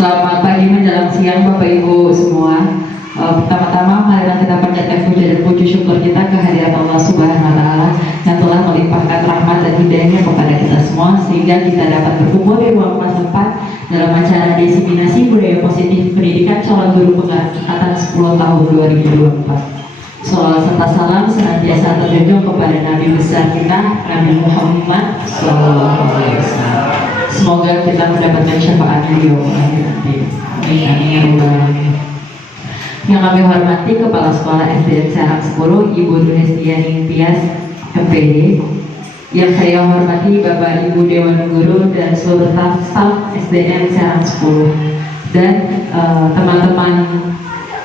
Selamat pagi menjelang siang Bapak Ibu semua. Pertama-tama marilah kita panjatkan puja dan puji syukur kita kehadirat Allah Subhanahu wa taala yang telah melimpahkan rahmat dan hidayahnya kepada kita semua sehingga kita dapat berkumpul di ruang kelas 4 dalam acara diseminasi budaya positif pendidikan calon guru pengangkatan 10 tahun 2024. Salawat serta salam senantiasa terjunjung kepada Nabi besar kita, Nabi Muhammad SAW. Semoga kita mendapatkan syafaatnya di yaumul akhir nanti. Amin. Yang kami hormati Kepala Sekolah SDN Serang 10 Ibu Dunestiani Tias MPD. Yang saya hormati Bapak Ibu Dewan Guru dan seluruh staf SDN Serang 10 dan teman-teman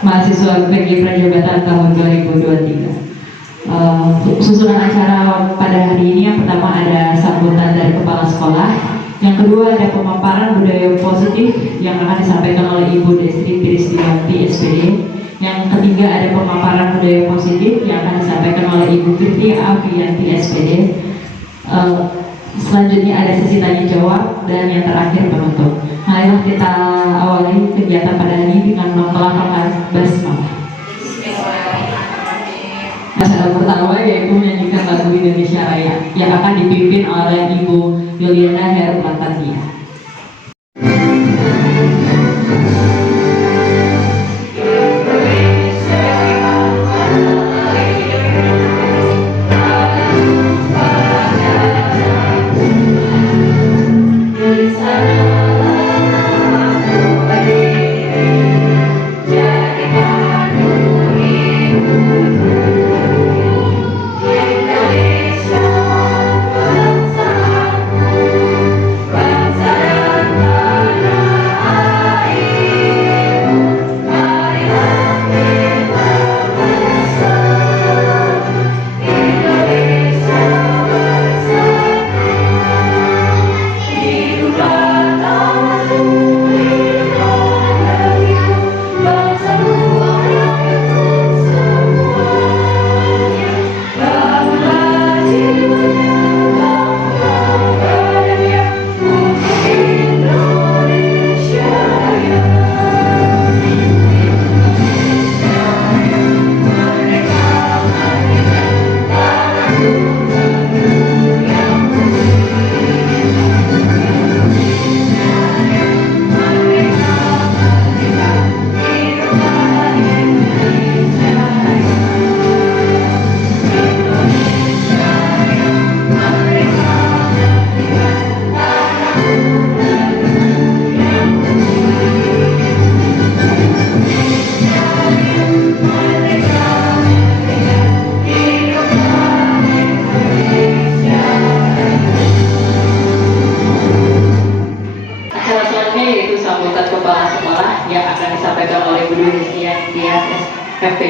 mahasiswa PG Prajabatan tahun 2023. Susunan acara pada hari ini yang pertama ada sambutan dari Kepala Sekolah, yang kedua ada pemaparan budaya positif yang akan disampaikan oleh Ibu Destri Kristianti SPD, yang ketiga ada pemaparan budaya positif yang akan disampaikan oleh Ibu Firti Afianti SPD. Selanjutnya ada sesi tanya jawab dan yang terakhir penutup. Marilah kita awali kegiatan pada hari ini dengan melafalkan basmalah. Acara pertama yaitu menyanyikan lagu Indonesia Raya yang akan dipimpin oleh Ibu Yuliana Hermantandia.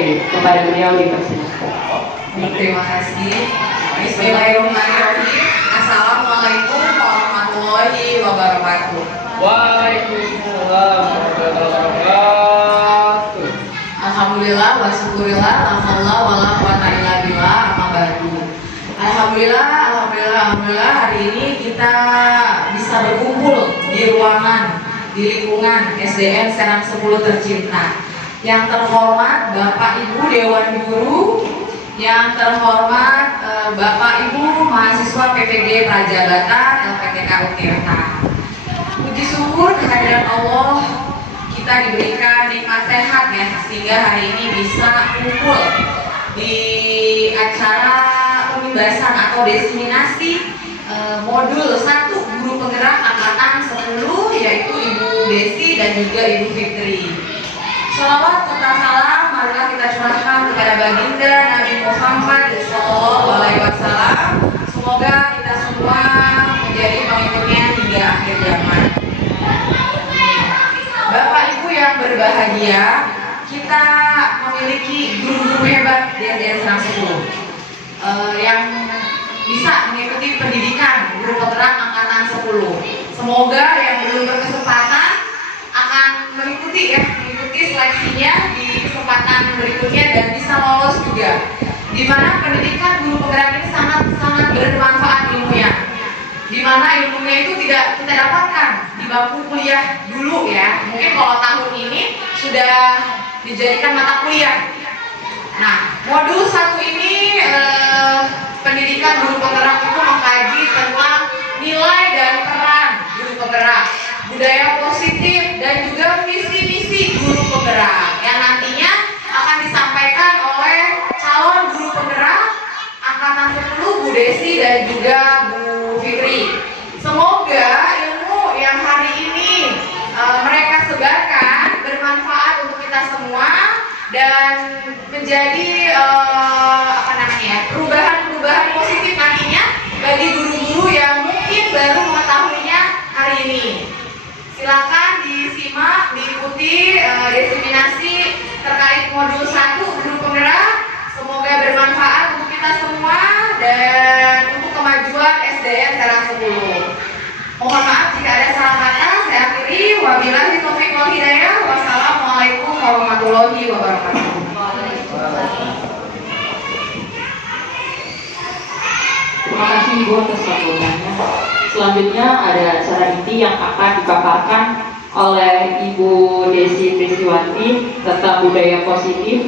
Kepada beliau dipersilakan. Terima kasih. Bismillahirrahmanirrahim. Assalamualaikum warahmatullahi wabarakatuh. Waalaikumsalam warahmatullahi wabarakatuh. Alhamdulillah wa syukurillah la haula wala quwata illa billah amma ba'du. Alhamdulillah hari ini kita bisa berkumpul di ruangan di lingkungan SDN Serang 10 tercinta. Yang terhormat Bapak Ibu Dewan Guru, yang terhormat Bapak Ibu mahasiswa PPG Prajabatan LPTK Untirta. Puji syukur kehadiran Allah kita diberikan nikmat sehat ya, sehingga hari ini bisa kumpul di acara pembebasan atau diseminasi modul 1 guru penggerak angkatan 10, yaitu Ibu Desi dan juga Ibu Fitri. Salawat serta salam marilah kita curahkan kepada baginda Nabi Muhammad SAW. Semoga kita semua menjadi pengikutnya hingga akhir zaman. Bapak Ibu yang berbahagia, kita memiliki guru-guru hebat di SDN Serang 10 yang bisa mengikuti pendidikan guru penggerak angkatan 10. Semoga yang belum berkesempatan akan mengikuti seleksinya di kesempatan berikutnya dan bisa lolos juga. Di mana pendidikan guru penggerak ini sangat bermanfaat ilmunya. di mana ilmunya itu tidak kita dapatkan di bangku kuliah dulu ya. Mungkin kalau tahun ini sudah dijadikan mata kuliah. Nah, modul 1 ini pendidikan guru penggerak itu mengkaji tentang nilai dan peran guru penggerak, budaya positif dan juga visi-misi guru penggerak yang nantinya akan disampaikan oleh calon guru penggerak angkatan 10 Bu Desi dan juga Bu Fitri. Semoga ilmu yang hari ini mereka sebarkan bermanfaat untuk kita semua dan menjadi perubahan positif nantinya bagi guru-guru yang mungkin baru mengetahuinya hari ini. Silakan disimak, diikuti diseminasi terkait modul 1 guru penggerak. Semoga bermanfaat untuk kita semua dan untuk kemajuan SDN Serang 10. Mohon maaf jika ada salah kata, saya akhiri. Wabillahi taufiq wal hidayah. Wassalamualaikum warahmatullahi wabarakatuh. Terima kasih Ibu atas sambutannya. Selanjutnya ada acara inti yang akan dipaparkan oleh Ibu Desi Prisciwanti tentang budaya positif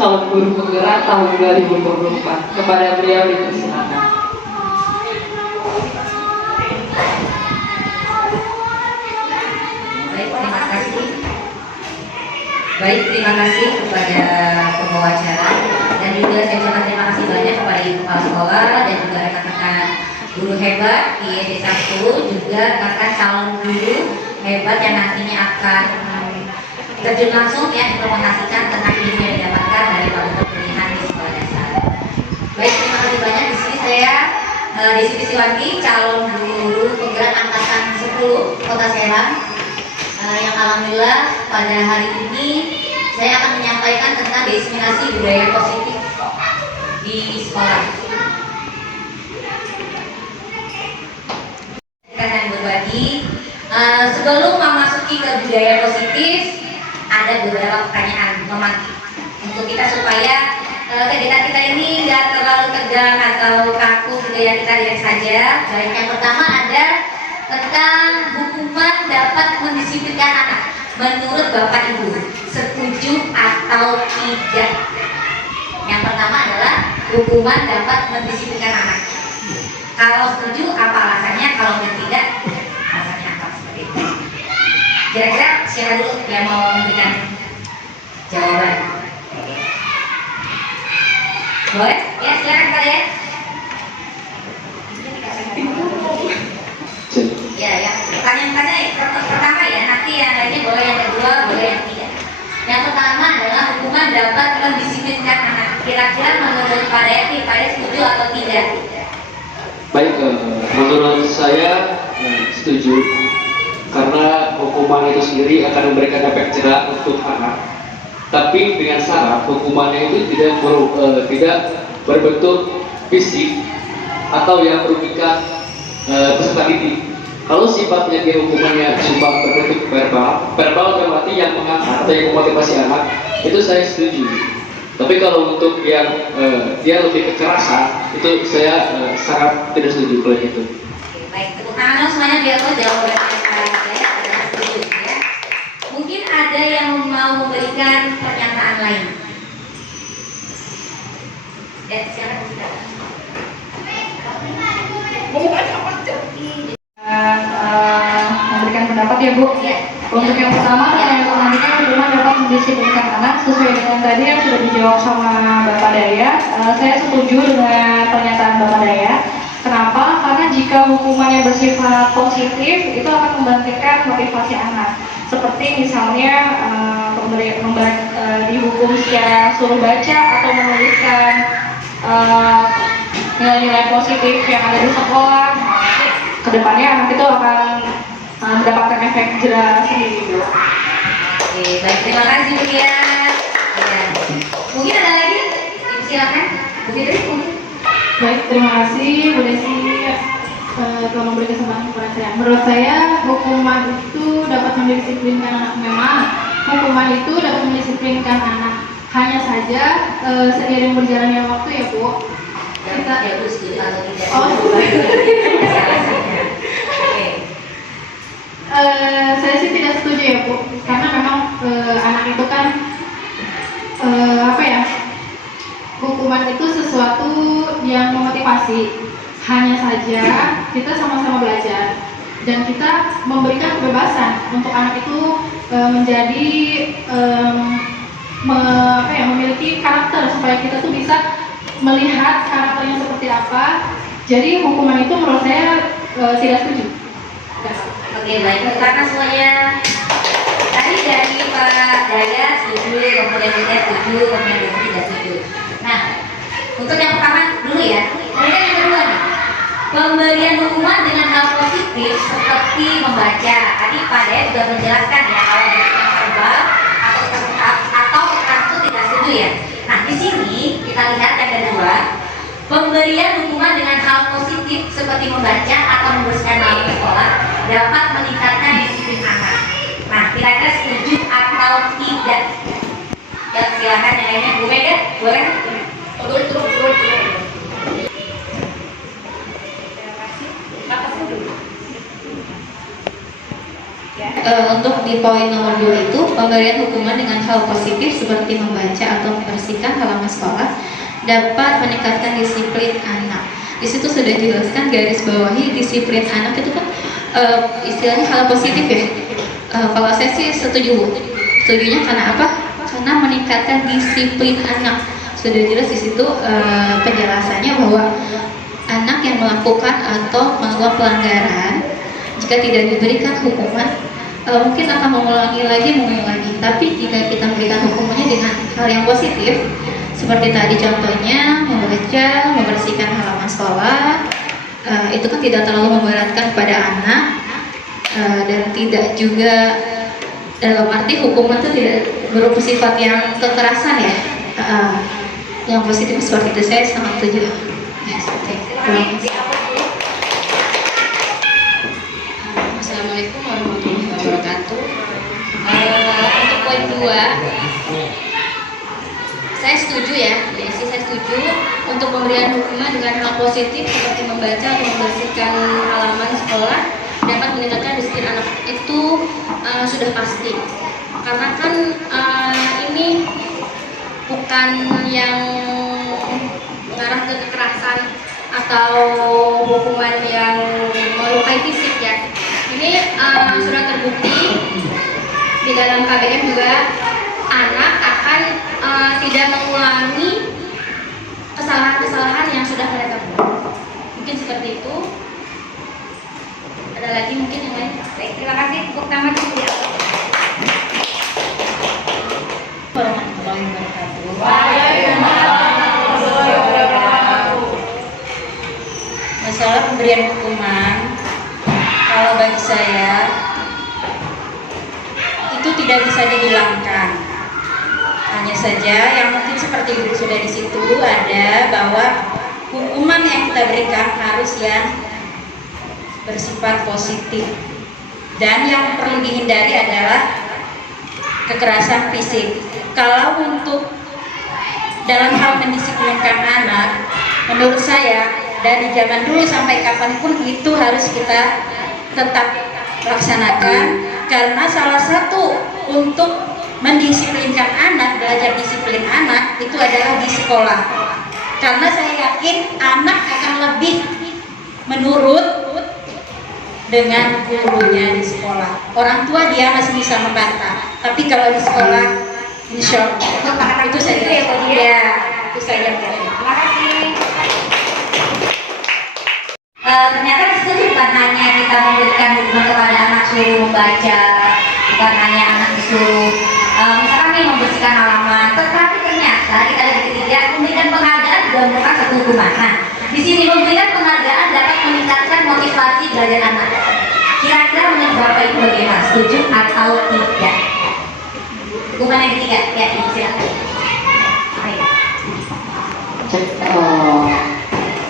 calon guru penggerak tahun 2024. Kepada beliau dipersilakan. Terima kasih kepada pembawa acara dan juga saya ucapkan terima kasih banyak kepada Ibu Kepala Sekolah dan juga rekan-rekan guru hebat di Desa 10, juga rekan calon guru hebat yang nantinya akan terjun langsung ya mempresentasikan tentang ilmu yang didapatkan dari perkuliahan di sekolah dasar. Baik, terima kasih banyak. Di sini saya Desi Prisciwanti, calon guru penggerak angkatan 10 Kota Serang, yang alhamdulillah pada hari ini saya akan menyampaikan tentang diseminasi budaya positif di sekolah. Kita akan berbagi. Sebelum memasuki ke budaya positif, ada beberapa pertanyaan memantik untuk kita supaya kegiatan kita ini tidak terlalu tegang atau kaku, budaya kita lihat saja. Baik, yang pertama ada tentang hukuman dapat mendisiplinkan anak. Menurut Bapak Ibu, setuju atau tidak? Yang pertama adalah hukuman dapat mendisiplinkan anak. Kalau setuju, apa alasannya? Kalau tidak, alasannya apa? Seperti itu. Kira-kira siapa dulu yang mau memberikan jawaban? Boleh? Ya, silakan kalian. Ya, pertanyaan pertama ya, nanti yang lainnya boleh yang kedua, boleh yang ketiga. Yang pertama adalah hukuman dapat mendisiplinkan anak. Kira-kira menurut Pak Dayati, Pak Dayati setuju atau tidak? Baik, menurut saya setuju, karena hukuman itu sendiri akan memberikan efek jerah untuk anak. Tapi dengan syarat hukumannya itu tidak berbentuk fisik atau yang merugikan peserta didik. Kalau sifatnya dia hukumannya cuma berbentuk verbal dalam arti yang mengangkat atau yang memotivasi anak, itu saya setuju. Tapi kalau untuk yang dia lebih kekerasan, itu saya sangat tidak setuju kalau itu. Oke, baik, tepuk tangan semuanya biar lo jawabannya saya adalah setuju ya. Mungkin ada yang mau memberikan pernyataan lain. Ya, silakan kita. Memberikan pendapat ya Bu. Ya. Untuk yang pertama, yang menantikan hukuman dapat mendisiplinkan anak sesuai dengan tadi yang sudah dijawab sama Bapak Daya. Saya setuju dengan pernyataan Bapak Daya. Kenapa? Karena jika hukumannya bersifat positif, itu akan membangkitkan motivasi anak. Seperti misalnya dihukum secara suruh baca atau menuliskan nilai-nilai positif yang ada di sekolah. Kedepannya anak itu akan mendapatkan efek jerah sendiri. Oke, baik, terima kasih Bu ya. Mungkin ada lagi? Silakan. Bu Fitri mungkin. Baik, terima kasih Bu Desi telah memberi kesempatan kepada saya. Menurut saya hukuman itu dapat mendisiplinkan anak. Memang hukuman itu dapat mendisiplinkan anak. Hanya saja seiring berjalannya waktu ya Bu, kita Bagus setuju atau tidak? Oh. Oke. Saya sih tidak setuju ya Bu, karena memang anak itu kan apa ya, hukuman itu sesuatu yang memotivasi. Hanya saja kita sama-sama belajar dan kita memberikan kebebasan untuk anak itu menjadi memiliki karakter supaya kita tuh bisa melihat karakternya seperti apa. Jadi hukuman itu menurut saya tidak setuju. Oke, baik. Karena semuanya tadi dari Pak Daya setuju, kemudian saya setuju, kemudian Desi tidak setuju. Nah, untuk yang pertama dulu ya. Kemudian yang kedua nih, pemberian hukuman dengan hal positif seperti membaca. Tadi Pak Daya juga menjelaskan ya kalau yang verbal atau itu tidak setuju ya. Nah, di sini kita lihat yang kedua, pemberian hukuman dengan hal positif seperti membaca atau membersihkan bangku sekolah dapat meningkatkan disiplin anak. Nah, kira-kira setuju atau tidak? Ya, silakan yang lainnya. Bu Mega, boleh? Untuk di poin nomor 2 itu, pemberian hukuman dengan hal positif seperti membaca atau membersihkan halaman sekolah dapat meningkatkan disiplin anak. Di situ sudah dijelaskan garis bawahi disiplin anak itu kan istilahnya hal positif ya. Kalau saya sih setuju. Setujunya karena apa? Karena meningkatkan disiplin anak. Sudah jelas di situ penjelasannya bahwa anak yang melakukan atau melakukan pelanggaran jika tidak diberikan hukuman mungkin akan mengulangi lagi. Tapi jika kita memberikan hukumannya dengan hal yang positif, seperti tadi contohnya membaca, membersihkan halaman sekolah, itu kan tidak terlalu memberatkan pada anak dan tidak juga dalam arti hukuman itu tidak berupa sifat yang kekerasan ya. Yang positif seperti itu saya sangat setuju. Assalamualaikum warahmatullahi wabarakatuh. Untuk poin 2, saya setuju ya, saya setuju untuk pemberian hukuman dengan hal positif seperti membaca atau membersihkan halaman sekolah dapat meningkatkan disiplin anak. Itu sudah pasti, karena kan ini bukan yang mengarah ke kekerasan atau hukuman yang melukai fisik ya. Ini sudah terbukti di dalam KBM juga, anak akan tidak mengulangi kesalahan-kesalahan yang sudah mereka buat. Mungkin seperti itu. Ada lagi mungkin yang lain? Baik, terima kasih. Tepuk tangan dulu ya. Warahmatullahi wabarakatuh. Masalah pemberian hukuman, kalau bagi saya itu tidak bisa dihilangkan. Hanya saja yang mungkin seperti ibu sudah di situ ada bahwa hukuman yang kita berikan harus yang bersifat positif, dan yang perlu dihindari adalah kekerasan fisik. Kalau untuk dalam hal mendisiplinkan anak, menurut saya dari zaman dulu sampai kapanpun itu harus kita tetap laksanakan, karena salah satu untuk mendisiplinkan anak, belajar disiplin anak itu adalah di sekolah. Karena saya yakin anak akan lebih menurut dengan gurunya di sekolah. Orang tua dia masih bisa membantah, tapi kalau di sekolah, insya Allah itu saja ya, itu saja. Terima kasih. Ternyata itu bukan hanya kita memberikan hukuman kepada anak suruh membaca, bukan hanya anak disuruh misalkan nih membersihkan halaman, tetapi ternyata kita ada di ketiga, memberikan penghargaan juga merupakan satu hukuman. Nah, di sini memberikan penghargaan dapat meningkatkan motivasi belajar anak. Kira-kira menurut Bapak Ibu bagaimana? Setuju atau tidak? Hukuman yang ketiga, ya Ibu silakan. Ayo.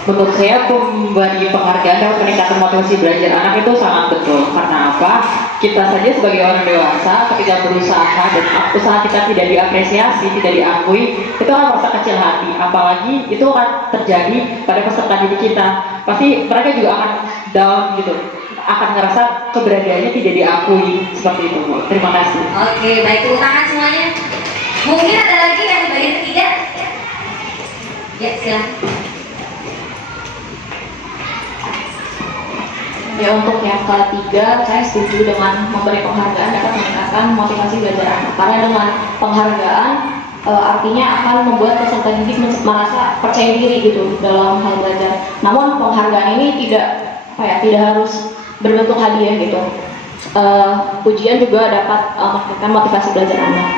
Menurut saya memberi penghargaan dapat meningkatkan motivasi belajar anak itu sangat betul. Karena apa? Kita saja sebagai orang dewasa ketika berusaha dan usaha kita tidak diapresiasi, tidak diakui, itu akan merasa kecil hati. Apalagi itu akan terjadi pada peserta didik kita. Pasti mereka juga akan down gitu, akan ngerasa keberadaannya tidak diakui seperti itu. Terima kasih. Oke, baik, tepuk tangan semuanya. Mungkin ada lagi yang di bagian ketiga? Ya, silakan. Ya, untuk yang ketiga, saya setuju dengan memberi penghargaan dapat meningkatkan motivasi belajar anak. Karena dengan penghargaan artinya akan membuat peserta didik merasa percaya diri gitu dalam hal belajar. Namun penghargaan ini tidak harus berbentuk hadiah gitu. Ujian juga dapat meningkatkan motivasi belajar anak.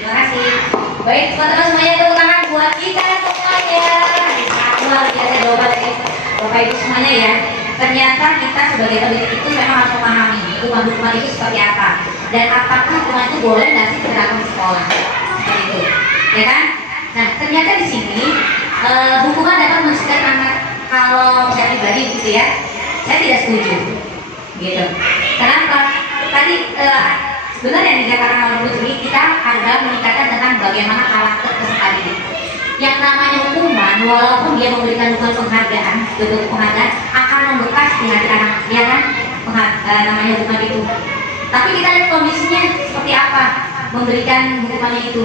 Terima kasih. Baik, teman-teman semuanya, tepuk tangan buat kita semuanya. Luar biasa jawaban dari Bapak Ibu semuanya ya. Ternyata kita sebagai pendidik itu memang harus memahami hukuman-hukuman itu seperti apa, dan apakah hukuman itu boleh nggak sih diterapkan di sekolah, seperti itu, ya kan? Nah, ternyata di sini hukuman dapat menyusahkan anak. Kalau saya pribadi gitu ya, saya tidak setuju, gitu. Kenapa? Tadi benar yang dikatakan oleh Bu Sri, kita adalah meningkatkan tentang bagaimana karakter peserta didik. Yang namanya hukuman, walaupun dia memberikan penghargaan, bentuk penghargaan akan membekas di hati anak, ya kan? Namanya hukuman itu. Tapi kita lihat kondisinya seperti apa memberikan hukumannya itu.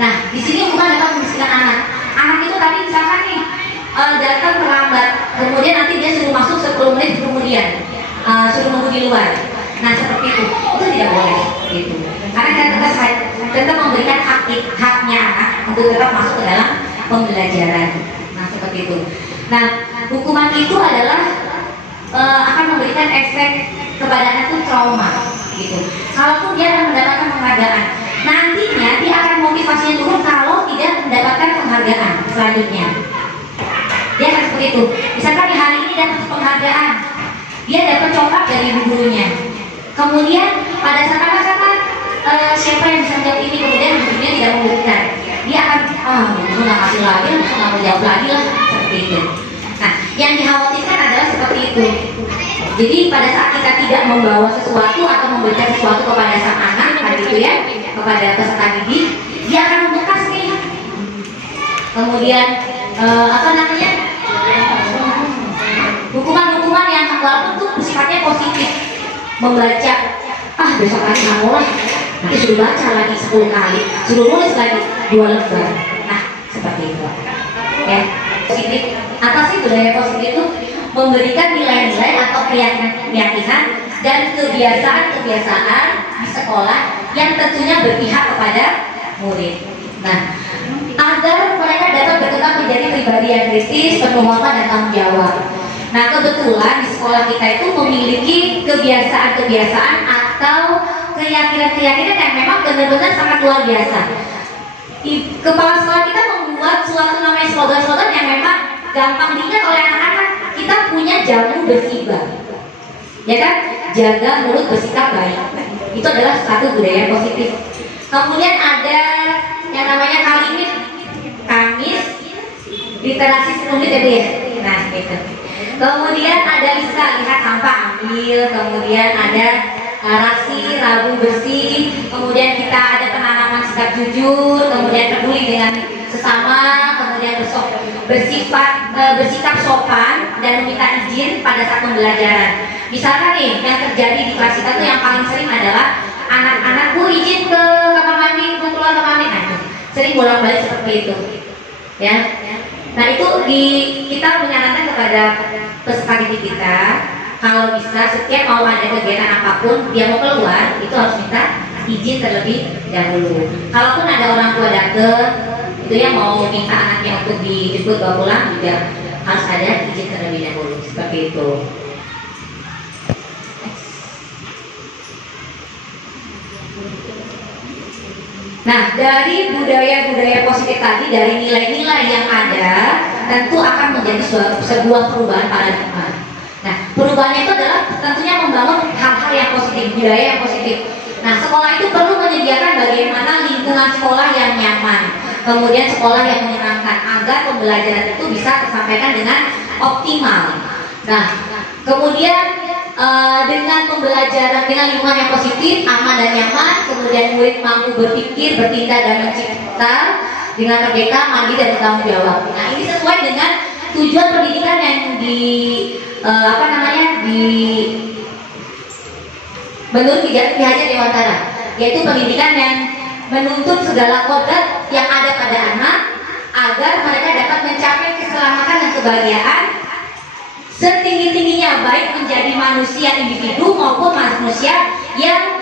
Nah, di sini hukuman dapat membersihkan anak. Anak itu tadi misalkan nih datang terlambat, kemudian nanti dia suruh masuk 10 menit kemudian, suruh nunggu di luar. Nah, seperti itu tidak boleh, gitu. Karena kita tetap memberikan haknya anak untuk tetap masuk ke dalam pembelajaran. Nah, seperti itu. Nah, hukuman itu adalah akan memberikan efek kepada anak itu trauma, gitu. Kalaupun dia akan mendapatkan penghargaan, nantinya dia akan motivasinya turun kalau tidak mendapatkan penghargaan selanjutnya. Dia akan seperti itu. Misalkan di hari ini dapat penghargaan, dia dapat coklat dari gurunya. Kemudian pada saat siapa yang bisa menjawab ini, kemudian gurunya tidak memberikan, dia akan guru nggak ngasih lagi, nggak menjawab lagi lah, seperti itu. Nah, yang dikhawatirkan adalah seperti itu. Jadi pada saat kita tidak membawa sesuatu atau memberikan sesuatu kepada sang anak, gitu ya, kepada peserta didik, dia akan membekas nih. Kemudian hukuman-hukuman yang walaupun tuh sifatnya positif, membaca, besok lagi kamu lah, nanti suruh baca lagi 10 kali, suruh nulis lagi 2 lembar. Nah, seperti itu ya. Positif, apa sih budaya positif itu? Memberikan nilai-nilai atau keyakinan dan kebiasaan-kebiasaan di sekolah yang tentunya berpihak kepada murid. Nah, agar mereka dapat berkembang menjadi pribadi yang kritis, penuh wawasan dan tanggung jawab. Nah, kebetulan di sekolah kita itu memiliki kebiasaan-kebiasaan atau keyakinan-keyakinan yang memang benar-benar sangat luar biasa. Kepala sekolah kita membuat suatu namanya slogan-slogan yang memang gampang diingat oleh anak-anak. Kita punya jamu bersibah, ya kan? Jaga mulut bersikap baik. Itu adalah satu budaya positif. Kemudian ada yang namanya Kamis literasi 10 menit ya. Nah, gitu. Kemudian ada lihat sampah ambil, kemudian ada rasi Rabu bersih, kemudian kita ada penanaman sikap jujur, kemudian peduli dengan sesama, kemudian bersikap sopan dan meminta izin pada saat pembelajaran. Misalkan nih yang terjadi di kelas kita tuh yang paling sering adalah anak-anak Bu izin ke kamar mandi, mau keluar kamar mandi, sering bolak-balik seperti itu, ya. Nah, itu kita menyarankan kepada peserta didik kita, kalau bisa setiap mau ada kegiatan apapun dia mau keluar itu harus minta izin terlebih dahulu. Kalaupun ada orang tua datang itu yang mau minta anaknya untuk dijemput bawa pulang juga harus ada izin terlebih dahulu, seperti itu. Nah, dari budaya-budaya positif tadi, dari nilai-nilai yang ada, tentu akan menjadi sebuah perubahan paradigma. Nah, perubahannya itu adalah tentunya membangun hal-hal yang positif, budaya yang positif. Nah, sekolah itu perlu menyediakan bagaimana lingkungan sekolah yang nyaman, kemudian sekolah yang menyenangkan agar pembelajaran itu bisa tersampaikan dengan optimal. Nah, kemudian dengan pembelajaran dengan lingkungan yang positif, aman dan nyaman, kemudian murid mampu berpikir, bertindak dan mencipta dengan merdeka, mandiri dan bertanggung jawab. Nah, ini sesuai dengan tujuan pendidikan yang menurut Ki Hajar Dewantara, yaitu pendidikan yang menuntut segala kodrat yang ada pada anak agar mereka dapat mencapai keselamatan dan kebahagiaan setinggi-tingginya, baik menjadi manusia individu maupun manusia yang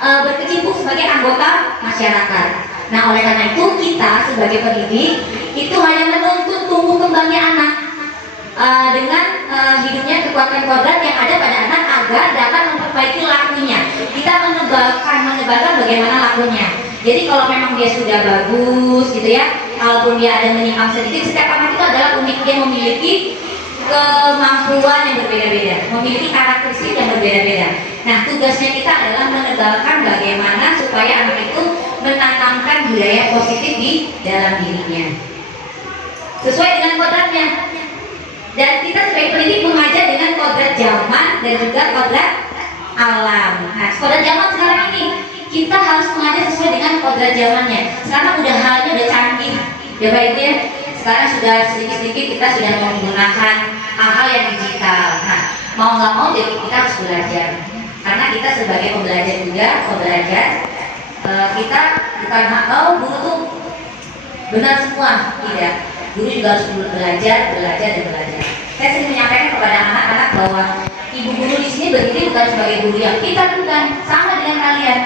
berkecimpung sebagai anggota masyarakat. Nah, oleh karena itu kita sebagai pendidik itu hanya menuntut tumbuh kembangnya anak dengan hidupnya kekuatan kodrat yang ada pada anak agar dapat memperbaiki lakunya. Kita menebalkan bagaimana lakunya. Jadi kalau memang dia sudah bagus gitu ya, kalaupun dia ada menyimpang sedikit, setiap anak itu adalah unik, dia memiliki kemampuan yang berbeda-beda, memiliki karakteristik yang berbeda-beda. Nah, tugasnya kita adalah menebalkan bagaimana supaya anak itu menanamkan budaya positif di dalam dirinya sesuai dengan kodratnya. Dan kita sebagai pendidik mengajar dengan kodrat zaman dan juga kodrat alam. Nah, kodrat zaman sekarang ini kita harus mengajar sesuai dengan kodrat zamannya. Sekarang udah halnya udah canggih, ya baiknya. Sekarang sudah sedikit-sedikit kita sudah menggunakan hal-hal yang digital. Nah, mau nggak mau jadi kita harus belajar. Karena kita sebagai pembelajar juga, kita bukan guru tuh benar semua, tidak. Guru juga harus belajar. Saya sering menyampaikan kepada anak-anak bahwa ibu guru di sini berdiri bukan sebagai guru yang kita bukan, sama dengan kalian.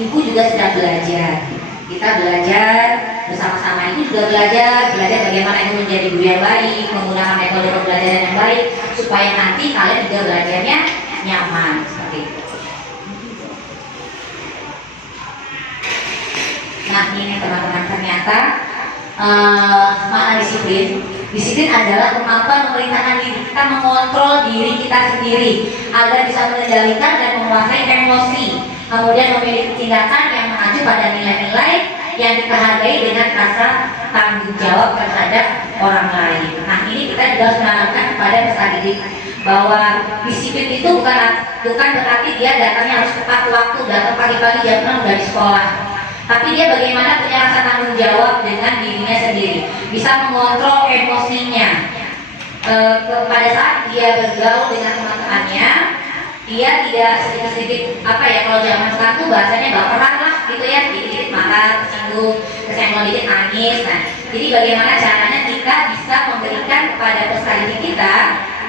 Ibu juga sedang belajar. Kita belajar bersama-sama, itu juga belajar bagaimana itu menjadi guru yang baik, menggunakan metode pembelajaran yang baik supaya nanti kalian juga belajarnya nyaman seperti itu. Nah, ini teman-teman, ternyata makna disiplin adalah kemampuan memerintahkan diri kita, mengontrol diri kita sendiri agar bisa mengendalikan dan menguasai emosi, kemudian memiliki tindakan yang mengacu pada nilai-nilai yang kita hargai dengan rasa tanggung jawab terhadap orang lain. Nah, ini kita juga harus menanamkan kepada peserta didik bahwa disiplin itu bukan berarti dia datangnya harus tepat waktu, datang pagi-pagi jam 6 dari sekolah. Tapi dia bagaimana punya rasa tanggung jawab dengan dirinya sendiri, bisa mengontrol emosinya. Pada saat dia bergaul dengan teman-temannya, dia tidak sedikit-sedikit kalau zaman sekarang tuh bahasanya baperan lah gitu ya, dikit marah, tersinggung, kesenggol dikit nangis. Nah, jadi bagaimana caranya kita bisa memberikan kepada peserta didik kita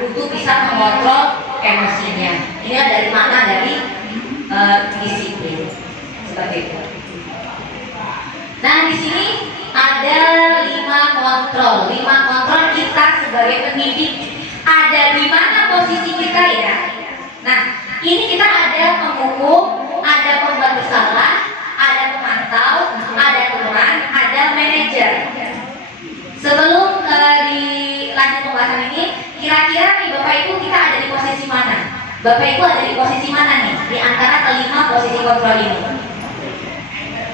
untuk bisa mengontrol emosinya. Inilah dari makna dari disiplin seperti itu. Nah, di sini ada 5 kontrol kita sebagai pendidik. Ada di mana posisi kita ya? Nah, ini kita ada penghukum, ada pembuat bersalah, ada pemantau, ada turunan, ada manajer. Sebelum dilanjut pembahasan ini, kira-kira nih Bapak Ibu kita ada di posisi mana? Bapak Ibu ada di posisi mana nih? Di antara kelima posisi kontrol ini?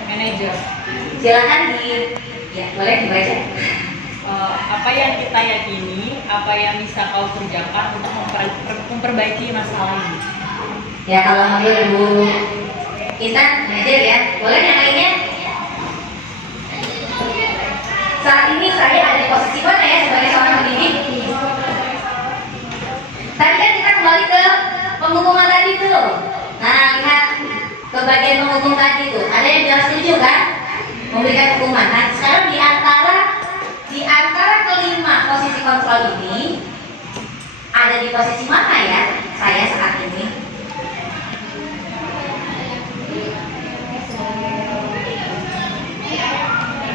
Manajer. Silakan boleh dibaca. Apa yang kita yakini, apa yang bisa kau kerjakan untuk memperbaiki masalah ini. Ya, kalau manggil Bu Intan manajer ya, boleh yang lainnya? Saat ini saya ada di posisi mana ya sebagai seorang pendidik? Tadi kan kita kembali ke penghukuman tadi tuh. Nah, lihat ke bagian penghukum tadi tuh. Ada yang jelas setuju kan? Memberikan hukuman. Nah, sekarang di antara kelima posisi kontrol ini ada di posisi mana ya saya saat ini?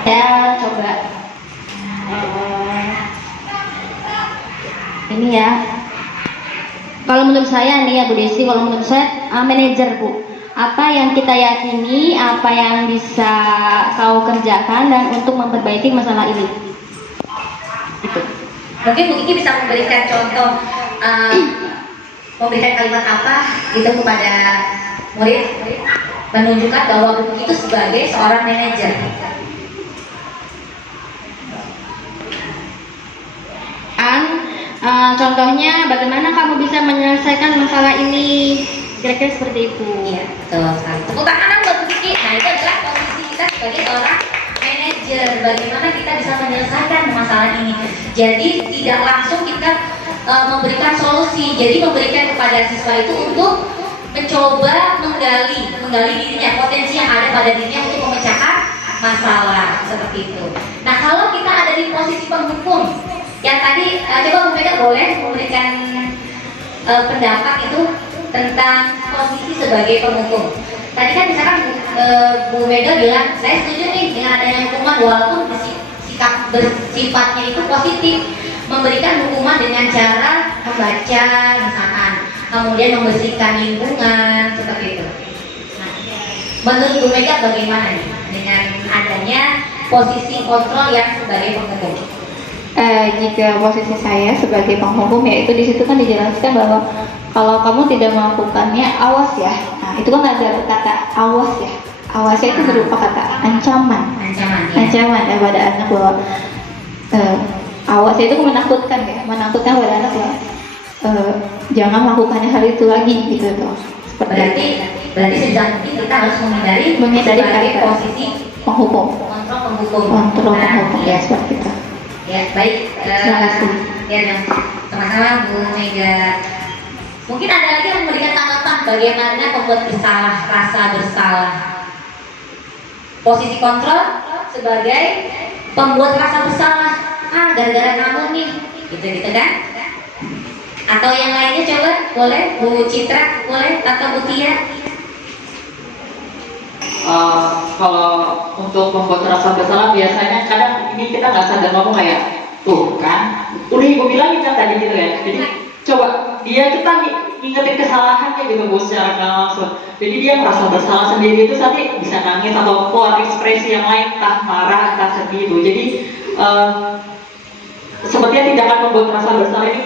Saya coba ini ya. Kalau menurut saya nih ya Bu Desi, kalau menurut saya manajer Bu. Apa yang kita yakini, apa yang bisa kau kerjakan dan untuk memperbaiki masalah ini. Itu. Mungkin Bu Kiki bisa memberikan contoh, memberikan kalimat apa gitu kepada murid, menunjukkan bahwa Bu Kiki itu sebagai seorang manajer. Contohnya, bagaimana kamu bisa menyelesaikan masalah ini? Kira-kira seperti itu. Iya, betul sekali. Tepuk tangan buat Bu Kiki. Nah, itu adalah posisi kita sebagai seorang manajer. Bagaimana kita bisa menyelesaikan masalah ini. Jadi tidak langsung kita memberikan solusi. Jadi memberikan kepada siswa itu untuk mencoba menggali dirinya, potensi yang ada pada dirinya untuk memecahkan masalah seperti itu. Nah, kalau kita ada di posisi penghukum, yang tadi coba Bu Mega boleh memberikan pendapat itu tentang posisi sebagai penghukum. Tadi kan misalkan Bu Mega bilang, saya setuju nih dengan adanya hukuman walaupun sikap bersifatnya itu positif, memberikan hukuman dengan cara membaca misalkan, kemudian membersihkan lingkungan seperti itu. Nah, menurut Bu Mega bagaimana nih dengan adanya posisi kontrol yang sebagai penghukum? Jika posisi saya sebagai penghukum, yaitu di situ kan dijelaskan bahwa kalau kamu tidak melakukannya, awas ya. Nah, itu kan ada kata awas ya. Awasnya itu berupa kata ancaman. Ancaman ya pada anak bahwa awasnya itu menakutkan ya, menakutkan pada anak ya. Jangan melakukan hal itu lagi gitu tuh. Berarti sebisa mungkin kita harus menghindari sebagai posisi penghukum. kontrol penghukum. Kontrol penghukum ya. ya seperti itu. Ya, baik. Terima kasih. Ya, dan sama-sama Bu Mega. Mungkin ada lagi yang memberikan tanggapan bagaimana membuat rasa bersalah. Posisi kontrol sebagai pembuat rasa bersalah. Gara-gara kamu nih, gitu kan? Atau yang lainnya coba, boleh Bu Citra, boleh, atau Bu Tia? Kalau untuk membuat rasa bersalah biasanya kadang ini kita nggak sadar ngomong kayak tuh kan udah ibu bilangin kan tadi gitu ya, jadi coba dia kita ingetin kesalahannya gitu Bu secara nggak langsung, jadi dia merasa bersalah sendiri itu nanti bisa nangis atau keluar ekspresi yang lain, entah marah entah sedih itu. Jadi sepertinya tindakan membuat rasa bersalah ini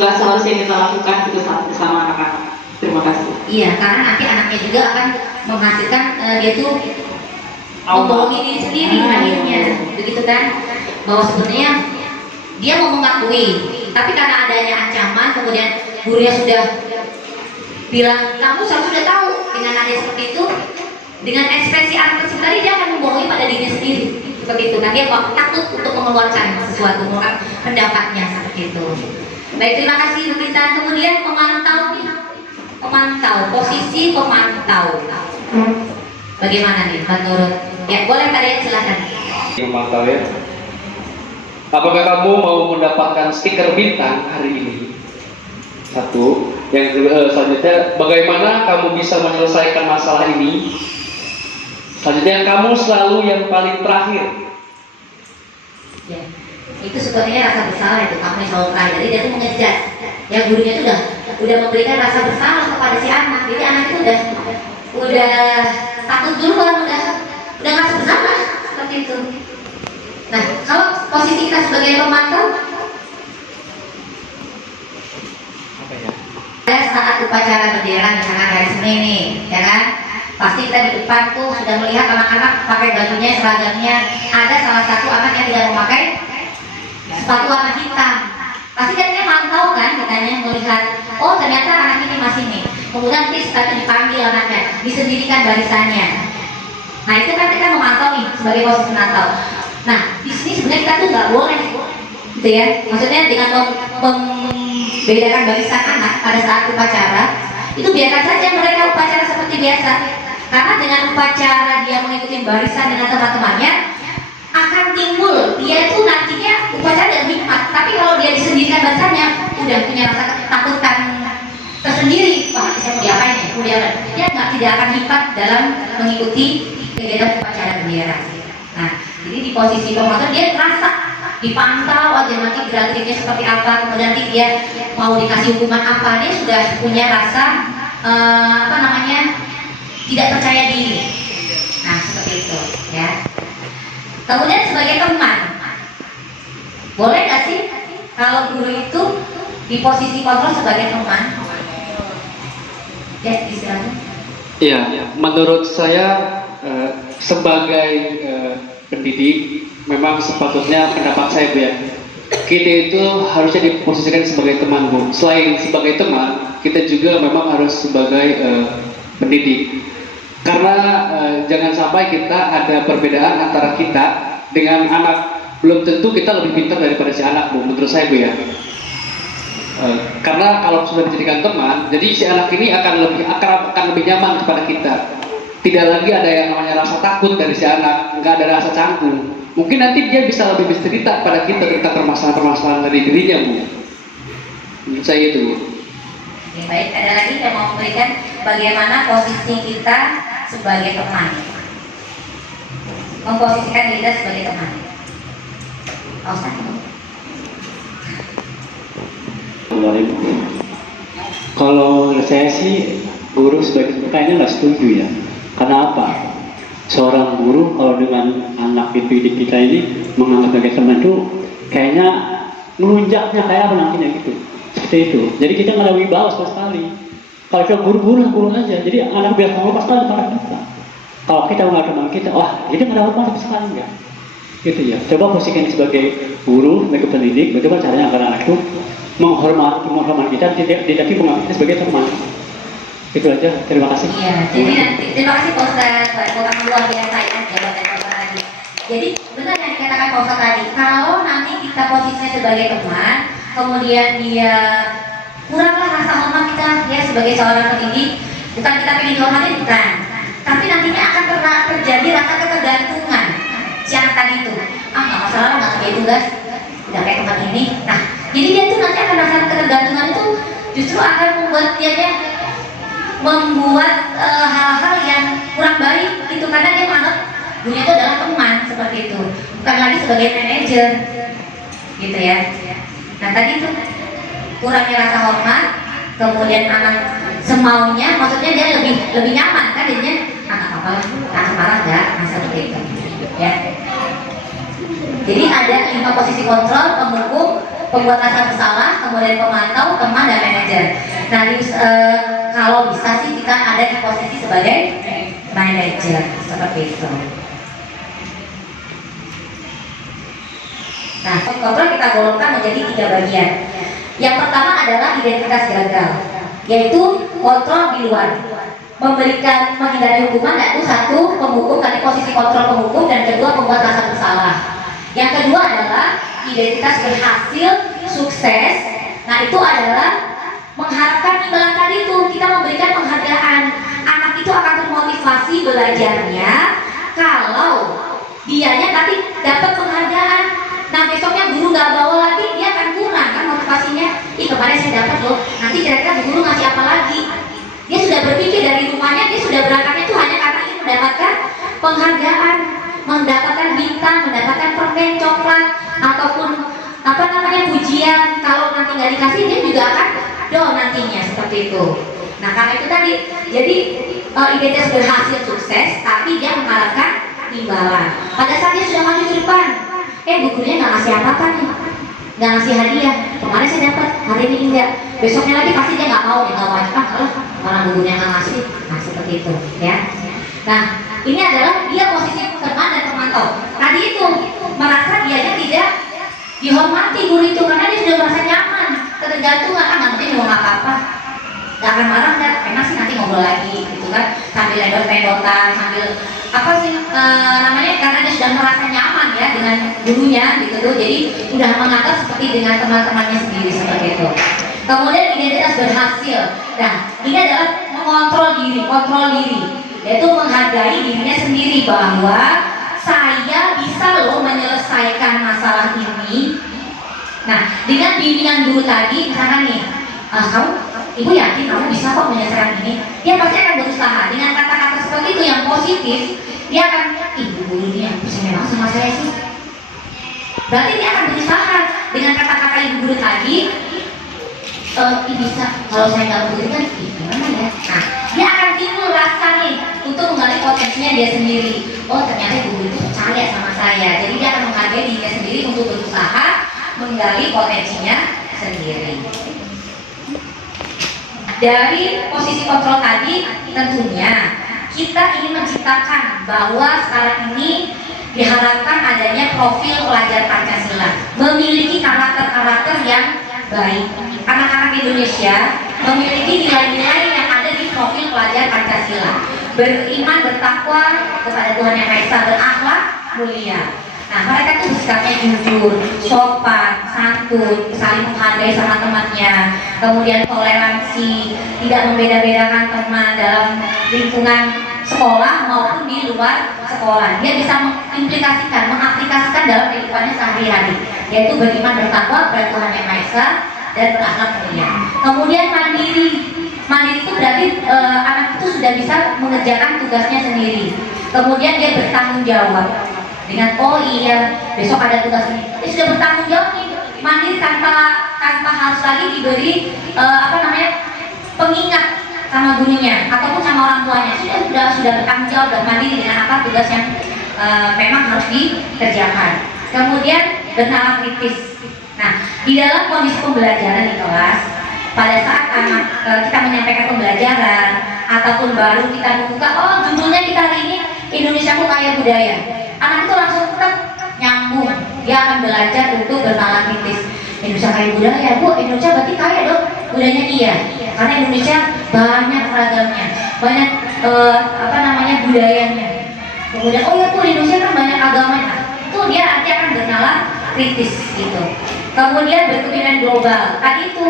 nggak seharusnya kita lakukan gitu sama anak-anak. Terima kasih. Iya, karena nanti anaknya juga akan menghasilkan dia tuh membohongi diri sendiri akhirnya, begitu kan? Bahwa sebenarnya dia mau mengakui, tapi karena adanya ancaman, kemudian gurunya sudah bilang kamu sudah tahu, dengan adanya seperti itu, dengan ekspresi anak tersebut tadi dia akan membohongi pada dirinya sendiri, seperti itu. Nah, dia takut untuk mengeluarkan sesuatu, mengeluarkan pendapatnya seperti itu. Baik, terima kasih Bu Kita. Kemudian pemantau, posisi pemantau. Bagaimana nih menurut? Ya, boleh kalian silakan. Memantau ya. Apakah kamu mau mendapatkan stiker bintang hari ini? Satu. Yang selanjutnya, bagaimana kamu bisa menyelesaikan masalah ini? Selanjutnya, kamu selalu yang paling terakhir. Ya, itu sebenarnya rasa bersalah itu kamu yang selalu terakhir. Jadi dia tuh mengejar. Ya, gurunya itu udah memberikan rasa bersalah kepada si anak. Jadi anak itu udah takut duluan, udah ngerasa bersalah seperti itu. Nah, kalau posisi kita sebagai pemantau, saat upacara bendera misalkan hari Senin nih, ya kan? Pasti kita di depan tuh sudah melihat anak-anak pakai bajunya, seragamnya. Ada salah satu anak yang tidak memakai sepatu warna hitam. Pasti kan dia mantau kan, katanya melihat, oh ternyata anak ini masih nih. Kemudian nanti setelah dipanggil anaknya, disendirikan barisannya. Nah, itu kan kita memantau nih sebagai posisi memantau. Nah, di sini sebenarnya kita tuh nggak boleh, gitu ya. Maksudnya dengan membedakan barisan anak pada saat upacara, itu biarkan saja mereka upacara seperti biasa. Karena dengan upacara dia mengikuti barisan dengan teman-temannya, akan timbul dia itu nantinya upacara dengan hikmat. Tapi kalau dia disendirikan barisannya, udah punya rasa ketakutan tersendiri. Wah, saya mau diapain ya? Mau diapain? Dia tidak akan hikmat dalam mengikuti kegiatan upacara bendera. Nah, jadi di posisi pemantau dia terasa dipantau aja nanti gerak-geriknya seperti apa, kemudian nanti dia mau dikasih hukuman apa, dia sudah punya rasa tidak percaya diri. Nah, seperti itu ya. Kemudian sebagai teman, boleh nggak sih kalau guru itu di posisi kontrol sebagai teman? Ya, istilahnya. Iya, menurut saya sebagai pendidik memang sepatutnya pendapat saya Bu ya, kita itu harusnya diposisikan sebagai teman, Bu. Selain sebagai teman, kita juga memang harus sebagai pendidik. Karena jangan sampai kita ada perbedaan antara kita dengan anak. Belum tentu kita lebih pintar daripada si anak, Bu. Menurut saya, Bu, ya. Karena kalau sudah dijadikan teman, jadi si anak ini akan lebih akrab, akan lebih nyaman kepada kita. Tidak lagi ada yang namanya rasa takut dari si anak, nggak ada rasa canggung. Mungkin nanti dia bisa lebih bercerita pada kita tentang permasalahan-permasalahan dari dirinya, Bu. Menurut saya itu, Bu. Oke, baik, ada lagi yang mau memberikan bagaimana posisi kita sebagai teman, memposisikan diri kita sebagai teman. Oh, kalau saya sih guru sebagai kayaknya nggak setuju ya. Karena apa? Seorang guru kalau dengan anak didik kita ini menganggap sebagai teman itu kayaknya melunjaknya kayak apa nantinya gitu. Seperti itu. Jadi kita nggak ada wibawa sama sekali. Kalau kita guru aja. Jadi anak biar lepas sekali pada kita. Kalau kita menganggap teman kita, wah kita nggak ada apa sama sekali enggak. Gitu ya. Coba posisikan sebagai guru, sebagai pendidik, bagaimana caranya agar anak itu menghormati kita, tidak menganggap kita sebagai teman. Itu aja, terima kasih. Iya, jadi nanti terima kasih Pak Ustadz, Bapak luar biasa ya jabatan Bapak tadi. Jadi benar yang dikatakan Pak Ustadz tadi, kalau nanti kita posisinya sebagai teman, kemudian dia kuranglah rasa hormat kita ya sebagai seorang pendidik, bukan kita ingin dihormati bukan, tapi nantinya akan terjadi rasa ketergantungan. Yang tadi itu, nggak masalah nggak kayak tugas, udah kayak tempat ini. Nah, jadi dia tuh nanti akan rasa ketergantungan itu justru akan membuat hal-hal yang kurang baik gitu, karena dia menganggap dunia itu adalah teman seperti itu, bukan lagi sebagai manajer gitu ya. Nah tadi itu kurangnya rasa hormat, kemudian anak semaunya, maksudnya dia lebih nyaman kan jadinya nggak apa-apa lah, rasa marah nggak, seperti itu ya. Jadi ada 5 posisi kontrol: penghukum, pembuat rasa bersalah, kemudian pemantau, teman, dan manajer. Nah, kalau bisa sih kita ada di posisi sebagai manajer seperti itu. Nah, kontrol kita golongkan menjadi 3 bagian. Yang pertama adalah identitas gagal, yaitu kontrol di luar, menghindari hukuman, yaitu 1 penghukum, tadi posisi kontrol penghukum, dan kedua pembuat rasa bersalah. Yang kedua adalah identitas berhasil, sukses. Nah itu adalah mengharapkan imbalan tadi itu, kita memberikan penghargaan. Anak itu akan termotivasi belajarnya kalau dianya tadi dapat penghargaan. Nah besoknya guru nggak bawa lagi, dia akan kurang kan motivasinya. Kemarin saya dapat loh, nanti kira-kira guru ngasih apa lagi. Dia sudah berpikir dari rumahnya, dia sudah berangkatnya itu hanya karena ingin mendapatkan penghargaan, mendapatkan bintang, mendapatkan permen, coklat, ataupun pujian. Kalau nanti nggak dikasih, dia juga akan down nantinya seperti itu. Nah karena itu tadi, jadi identitas berhasil sukses, tapi dia mengharapkan imbalan. Pada saat dia sudah maju ke depan, bukunya nggak ngasih apa-apa nih, nggak ngasih hadiah. Kemarin saya dapat, hari ini enggak. Besoknya lagi pasti dia nggak mau, dia nggak wajib orang bukunya nggak ngasih. Nah seperti itu, ya. Nah ini adalah dia posisi teman dan pemantau. Tadi itu merasa dianya tidak dihormati guru itu karena dia sudah merasa nyaman, ketergantungan, nanti mau apa-apa, nggak akan marah, nggak enak sih nanti ngobrol lagi gitu kan, sambil ledot-ledotan, sambil namanya, karena dia sudah merasa nyaman ya dengan gurunya gitu tuh, jadi udah menganggap seperti dengan teman-temannya sendiri seperti itu. Kemudian identitas berhasil. Nah ini adalah kontrol diri, yaitu menghargai dirinya sendiri bahwa saya bisa loh menyelesaikan masalah ini. Nah dengan bimbingan guru tadi, misalkan nih, ibu yakin kamu bisa kok menyelesaikan ini, dia pasti akan berusaha dengan kata-kata seperti itu yang positif. Dia akan, ibu guru ini yang bisa memang sama saya sih, berarti dia akan berusaha dengan kata-kata ibu guru tadi. Bisa, kalau saya nggak begitu kan gimana ya. Nah dia akan timbul rasa nih untuk menggali potensinya dia sendiri. Oh ternyata ibu itu percaya sama saya, jadi dia akan menghargai dirinya sendiri untuk berusaha menggali potensinya sendiri. Dari posisi kontrol tadi tentunya kita ingin menciptakan bahwa sekarang ini diharapkan adanya profil pelajar Pancasila, memiliki karakter-karakter yang baik. Anak-anak Indonesia memiliki nilai-nilai yang ada di profil pelajar Pancasila: beriman, bertakwa kepada Tuhan Yang Maha Esa, berakhlak mulia. Nah, mereka tuh sikapnya jujur, sopan, santun, saling menghargai sama temannya, kemudian toleransi, tidak membeda-bedakan teman dalam lingkungan sekolah maupun di luar sekolah. Dia bisa mengimplikasikan, mengaplikasikan dalam kehidupannya sehari-hari, yaitu beriman, bertakwa kepada Tuhan Yang Maha Esa dan berakhlak mulia. Kemudian mandiri. Mandiri itu berarti anak itu sudah bisa mengerjakan tugasnya sendiri. Kemudian dia bertanggung jawab dengan oh iya besok ada tugas ini, dia sudah bertanggung jawab nih, mandiri tanpa harus lagi diberi pengingat sama gurunya ataupun sama orang tuanya. Sudah bertanggung jawab dan mandiri dengan apa tugas yang memang harus dikerjakan. Kemudian bernalar kritis. Nah, di dalam kondisi pembelajaran di kelas, pada saat anak kita menyampaikan pembelajaran ataupun baru kita membuka, oh judulnya kita hari ini Indonesiaku Kaya Budaya, anak itu langsung nyambung, dia akan belajar untuk bernalar kritis. Indonesia kaya budaya, Bu, Indonesia berarti kaya dong budayanya. Iya, karena Indonesia banyak ragamnya, banyak budayanya. Kemudian oh ya Bu, Indonesia kan banyak agamanya, itu dia nanti akan bernalar kritis gitu. Kemudian berkepimpinan global, tadi itu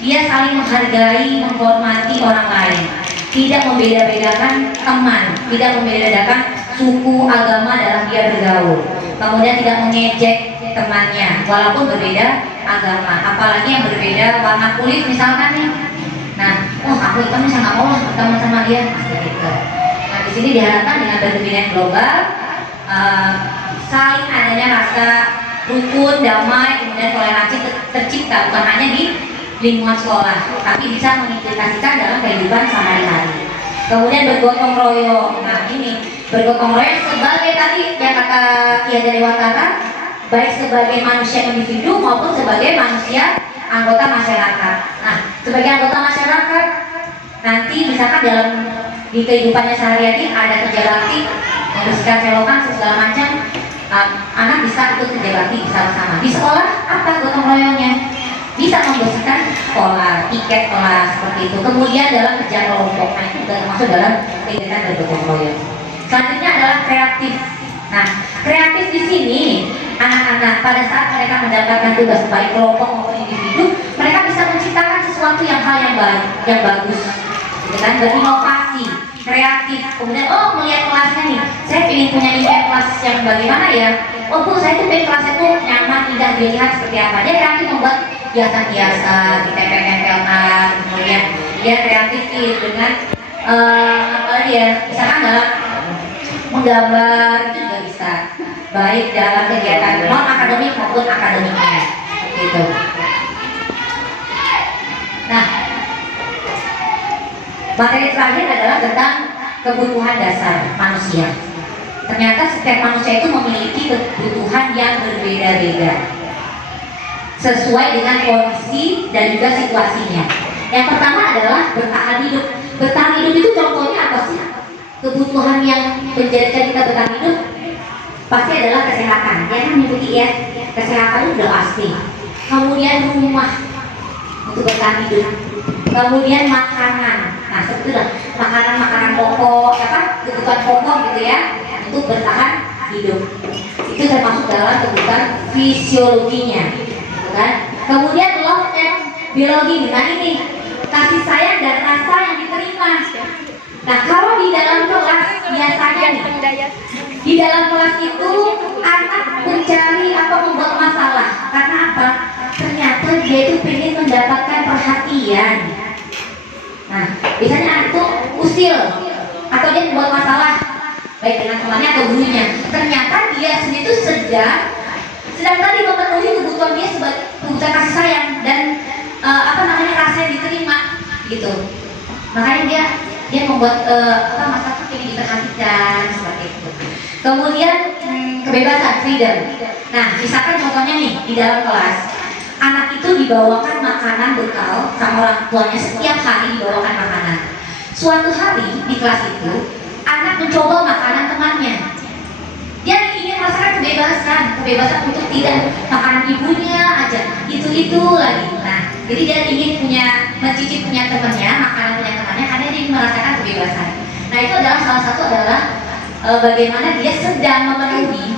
dia saling menghargai, menghormati orang lain, tidak membeda-bedakan teman, tidak membeda-bedakan suku, agama dalam dia bergaul. Kemudian tidak mengejek temannya walaupun berbeda agama, apalagi yang berbeda warna kulit misalkan nih. Nah, aku hitam bisa nggak mau berteman sama dia, gitu. Nah, di sini diharapkan dengan berkepimpinan global, saling adanya rasa rukun, damai, kemudian toleransi tercipta bukan hanya di lingkungan sekolah, tapi bisa mengimplikasikan dalam kehidupan sehari-hari. Kemudian bergotong royong. Nah, ini bergotong royong sebagai tadi yang kata Ki Hajar Dewantara, baik sebagai manusia individu maupun sebagai manusia anggota masyarakat. Nah, sebagai anggota masyarakat nanti misalkan dalam di kehidupannya sehari-hari ada kerja bakti, membersihkan selokan segala macam, anak bisa ikut kerja bakti bersama-sama. Di sekolah apa gotong royongnya? Bisa membersihkan sekolah, tiket kelas seperti itu. Kemudian dalam kerja kelompok, nah itu juga termasuk dalam kegiatan bergotong royong. Selanjutnya adalah kreatif. Nah, kreatif di sini anak-anak pada saat mereka mendapatkan tugas baik kelompok maupun individu, mereka bisa menciptakan sesuatu yang baik, yang bagus, dengan berinovasi, kreatif. Kemudian melihat kelasnya nih, saya ingin punya impian kelas yang bagaimana ya? Oh Bu, saya tuh pengen kelasnya tuh nyaman, indah dilihat seperti apa. Dia kreatif membuat hiasan-hiasan, ditempel-tempelkan, kemudian dia kreatif dengan misalkan dalam menggambar itu juga bisa, baik dalam kegiatan non akademik maupun akademiknya, gitu. Nah, materi terakhir adalah tentang kebutuhan dasar manusia. Ternyata setiap manusia itu memiliki kebutuhan yang berbeda-beda sesuai dengan kondisi dan juga situasinya. Yang pertama adalah bertahan hidup. Bertahan hidup itu contohnya apa sih? Kebutuhan yang menjadikan kita bertahan hidup pasti adalah kesehatan. Ya kan mengikuti ya, kesehatan itu sudah pasti. Kemudian rumah untuk bertahan hidup. Kemudian makanan. Nah, seperti itu makanan pokok, kebutuhan pokok gitu ya, untuk bertahan hidup. Itu termasuk dalam kebutuhan fisiologinya. Kan? Kemudian love and biologi, nah ini kasih sayang dan rasa yang diterima. Nah, kalau di dalam kelas biasanya nih, di dalam kelas itu anak mencari atau membuat masalah. Karena apa? Ternyata dia itu ingin mendapatkan perhatian. Nah, biasanya anak itu usil atau dia membuat masalah baik dengan temannya atau gurunya. Ternyata dia sendiri itu sedang tadi memenuhi kebutuhan dia sebagai kebutuhan kasih sayang dan rasa yang diterima gitu. Makanya dia membuat masa itu ingin diperhatikan seperti itu. Kemudian kebebasan, freedom. Nah, misalkan contohnya nih di dalam kelas, anak itu dibawakan makanan bekal sama orang tuanya, setiap hari dibawakan makanan. Suatu hari di kelas itu anak mencoba makanan temannya. Dia ingin kebebasan untuk tidak makanan ibunya aja, itu lagi. Nah, jadi dia ingin mencicip punya temannya, makanan punya temannya, karena dia ingin merasakan kebebasan. Nah, itu adalah salah satu adalah bagaimana dia sedang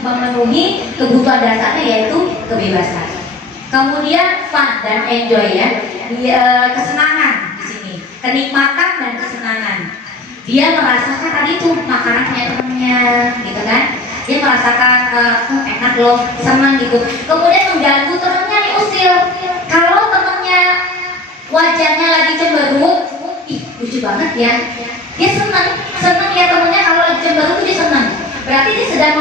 memenuhi kebutuhan dasarnya, yaitu kebebasan. Kemudian fun dan enjoy ya, kesenangan di sini, kenikmatan dan kesenangan. Dia merasakan tadi tuh makanan punya temennya, gitu kan? Dia merasakan enak loh, senang gitu. Kemudian mengganggu temennya, diusir. Kalau temennya wajahnya lagi cemberut, ih lucu banget ya. Dia senang ya temennya kalau lagi cemberut tuh dia senang. Berarti dia sedang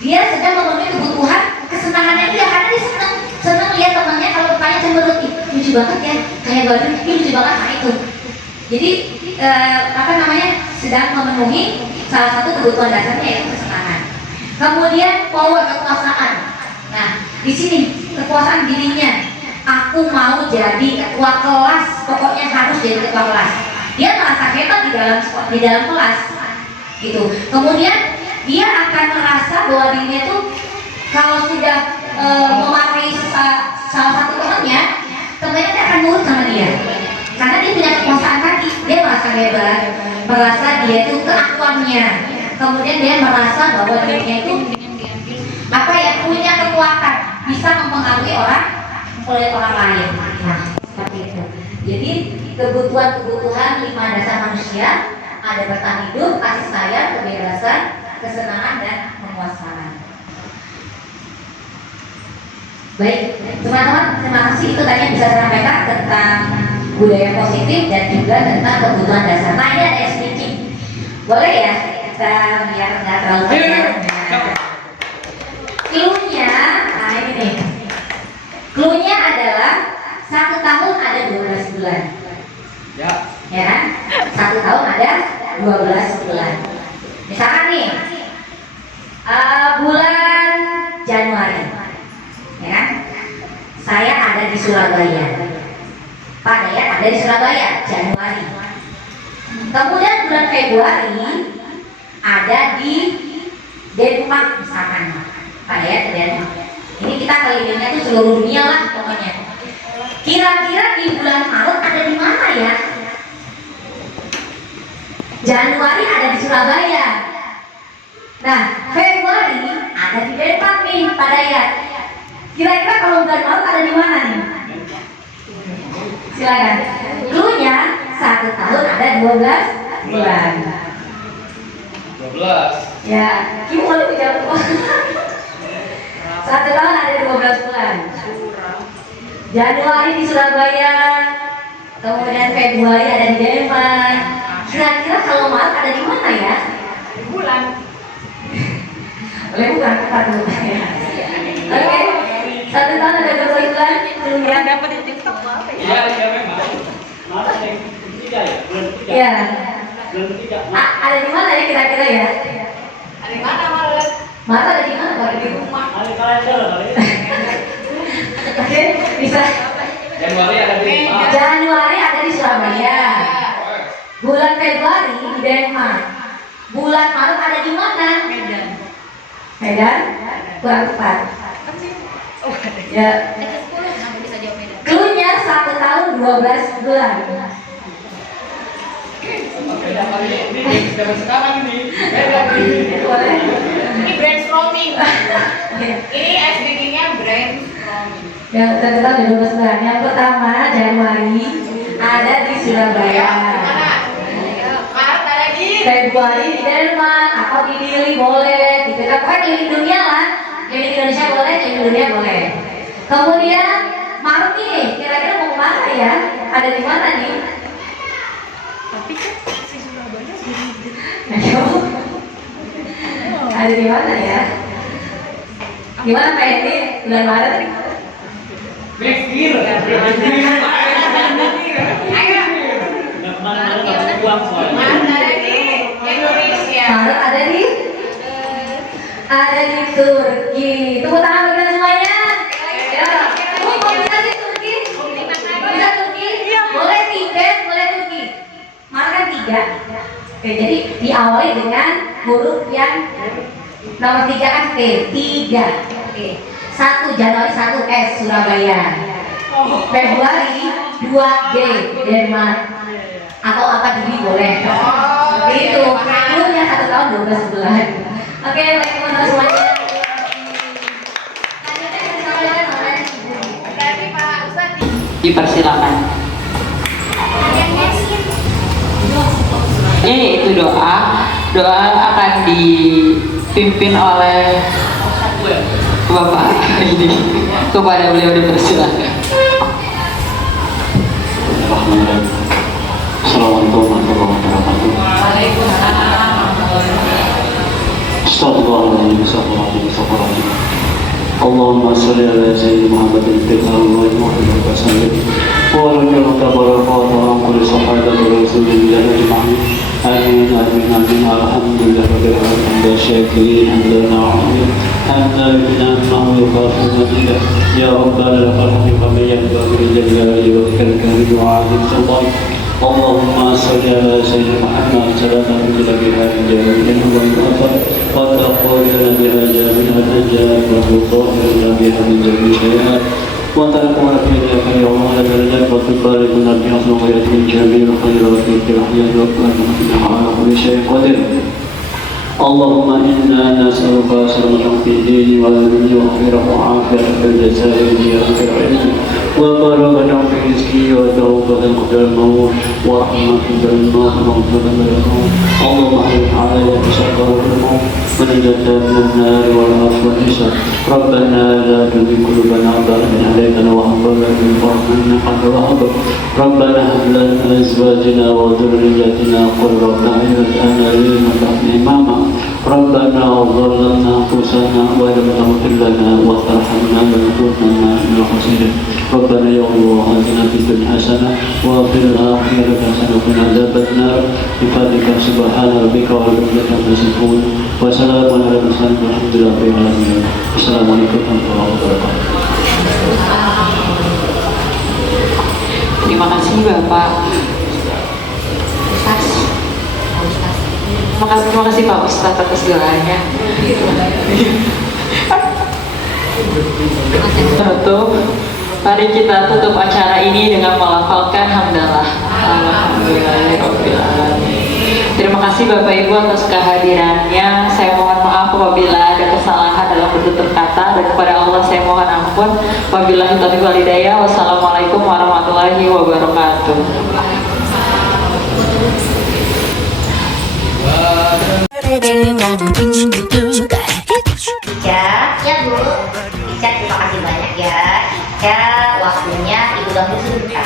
dia sedang memenuhi kebutuhan kesenangannya dia, karena dia senang lihat temannya kalau mukanya cemberut, ih lucu banget ya, kayak baru ini lucu banget. Nah itu, jadi sedang memenuhi salah satu kebutuhan dasarnya, yaitu kesenangan. Kemudian power, kekuasaan. Nah di sini kekuasaan dirinya, aku mau jadi ketua kelas, pokoknya harus jadi ketua kelas. Dia merasa hebat di dalam kelas gitu. Kemudian dia akan merasa bahwa dirinya tuh kalau sudah memarahi salah satu temannya akan nurut sama dia, karena dia punya kekuasaan tadi. Dia merasa hebat, merasa dia itu keakuannya. Kemudian dia merasa bahwa dirinya itu punya kekuatan, bisa mempengaruhi orang lain. Nah seperti itu. Jadi kebutuhan 5 dasar manusia ada bertahan hidup, kasih sayang, kebebasan, kesenangan, dan penguasaan. Baik, teman-teman, terima kasih. Itu tadi yang bisa saya sampaikan tentang budaya positif dan juga tentang kebutuhan dasar. Nah ini ada speaking, boleh ya kita biar nggak terlalu panjang. Clue-nya, nah ini nih. Clue-nya adalah 1 tahun ada 12 bulan. Ya kan? 1 tahun ada 12 bulan. Misalkan nih, bulan Januari, ya kan? Saya ada di Surabaya. Pak Dayat ada di Surabaya, Januari. Kemudian bulan Februari ada di Denmark misalkan. Pak Dayat ke Denmark. Ini kita kelilingnya tuh seluruh dunia lah pokoknya. Kira-kira di bulan Maret ada di mana ya? Januari ada di Surabaya. Nah, Februari ada di Denmark nih, Pak Dayat. Kira-kira kalau bulan Maret ada di mana nih? Silakan. Clue-nya 1 tahun ada 12 bulan. 12. Ya, Kim boleh jawab. 1 tahun ada 12 bulan. Januari di Surabaya, kemudian Februari ada di Denmark. Kira-kira kalau Maret ada di mana ya? Di bulan. Boleh bukan tempat dulu ya. Oke. 1 tahun ada 12 bulan. Yang dapat di TikTok apa ya? Iya memang. Maret yang ketiga ya, bulan ketiga. Iya. Bulan ketiga. Ada di mana ya kira-kira ya? Ada di mana Maret? Maret ada di mana? Kalau di rumah. Hari kalender kali. Oke, bisa. Januari ada di mana? Januari ada di Surabaya. Bulan Februari di Denmark. Bulan Maret ada di mana? Medan. Medan? Kurang tepat. Oh, ada. Ya. Aku bisa jawab Medan. Clue-nya 1 tahun 12 bulan. Beda kali ini zaman sekarang ini. Beda ini. Boleh. Ini brainstorming. Oke. Ini SBK-nya brainstorming. Yang 1 tahun 12 bulan. Yang pertama Januari ada di Surabaya. Mana? Maret ada di Februari di Denmark atau di Dili boleh. Gitu kan? Pokoknya keliling dunia lah. Keliling Indonesia boleh, keliling dunia boleh. Kemudian Maret nih, kira-kira mau kemana ya? Ada di mana nih? Tapi kan si Surabaya sendiri. Ayo. Ada di mana ya? Gimana Pak Edi? Bulan Maret? Mikir. Ayo. Nah, kemana-mana dapat uang soalnya. Maret ada di Indonesia. Maret ada di Turki. Tepuk tangan bagi kita semuanya. Ya. Kok bisa sih Turki? Bisa Turki? Boleh Tibet, boleh Turki. Maret kan 3. Oke, jadi diawali dengan huruf yang Nomor 3 kan T, 3. Oke. 1 Januari 1 S Surabaya. Februari 2 G Denmark. Atau apa jadi boleh. Seperti itu. Umurnya 1 tahun 12 bulan. Oke, baik teman-teman semuanya. Dipersilakan. Ini itu doa akan dipimpin oleh Bapak ini. Kepada beliau dipersilakan. Assalamualaikum warahmatullahi wabarakatuh. Astagfirullahaladzim. Allahumma salli ala sayyidina Muhammadin fil awwal wa akhir wa sallim. Wa rabbana tabaraka wa kulli sahabati rasulillah ajma'in. Amin amin amin. Alhamdulillah rabbil alamin. Syakirin alhamdulillah. Alhamdulillah ma yuqafuna billah. Ya rabbana lakal hamdu kama yanbaghi li jalali wajhika al-karim wa 'azimi sultanik. اللهم صل على سيدنا محمد صلاة تنزل بها الجاهلين والمغفر وتقول لنا بها جامعة الأنجاب وتطهرنا بها من جميع الشيئات وتركنا فيها خير وعلى درجات وتباركنا بها ويأتي من جميع الخيرات في الحياة والآخرة على كل شيء قدير. اللهم إنا نسألك سلامة في الدين والدنيا وخيرا وعافية في الجسد وفي العلم وبركة في الرزق وتوبة قبل الموت ورحمة في الموت ومغفرة للموت. اللهم أعن علي بشكر الموت ونجاة من النار والعفو والحساب. ربنا لا تزغ قلوبنا بعد إذ هديتنا وهب لنا من لدنك إنك أنت الوهاب. ربنا هب لنا من أزواجنا وذرياتنا قرة أعين واجعلنا للمتقين إماما. ربنا ظلمنا أنفسنا وإن لم تغفر لنا وترحمنا لنكونن من الخاسرين. ربنا يا الله آتنا في الدنيا حسنة وفي الآخرة حسنة وقنا عذاب النار. بفضلك سبحان ربك رب العزة عما يصفون وسلام على المرسلين والحمد لله رب العالمين. السلام عليكم ورحمة الله وبركاته. Terima kasih Bapak. Terima kasih Pak Ustadz atas doanya. Mari kita tutup acara ini dengan melafalkan hamdalah. Alhamdulillahirobbilalamin. Terima kasih Bapak Ibu atas kehadirannya. Saya mohon maaf apabila ada kesalahan dalam bertutur kata, dan kepada Allah saya mohon ampun. Wabillahi taufiq wal hidayah. Wassalamualaikum warahmatullahi wabarakatuh. Ya Bu, Ica terima kasih banyak ya. Ica waktunya Ibu ganggu sebentar.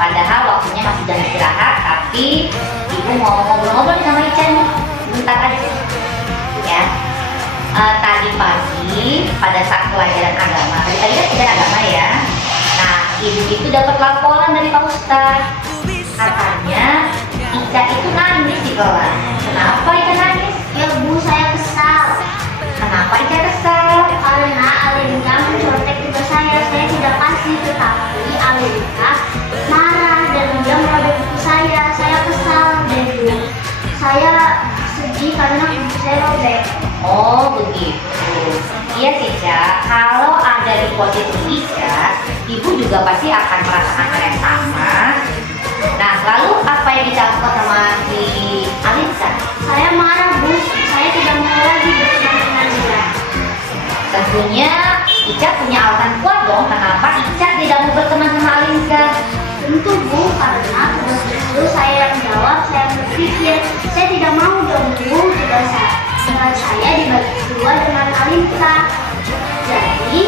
Padahal waktunya masih jam istirahat, tapi Ibu mau ngobrol-ngobrol sama Ica nih. Bentar aja. Ya. Tadi pagi pada saat pelajaran agama, tadi kan pelajaran agama ya. Nah, Ibu itu dapat laporan dari Pak Ustadz. Katanya Ica itu nangis di kelas. Kenapa Ica nangis? Ya Bu, saya kesal Kenapa Ica kesal? karena Alinka mencontek tugas saya tidak kasih, tetapi Alinka marah dan dia merobek buku saya kesal dan Bu, saya sedih karena buku saya robek. Oh begitu. Iya sih Ica, kalau ada di posisi Ica, Ibu juga pasti akan merasakan hal yang sama. Nah, lalu apa yang dilakukan sama si Alinka? Saya marah Bu, saya tidak mau lagi berteman dengan dia. Tentunya Ica punya alasan kuat dong kenapa Ica tidak mau berteman sama Alinka. Tentu Bu, karena tugas itu saya yang jawab, saya yang berpikir. Saya tidak mau dong Bu, tugas saya dibagi dua dengan Alinka. Jadi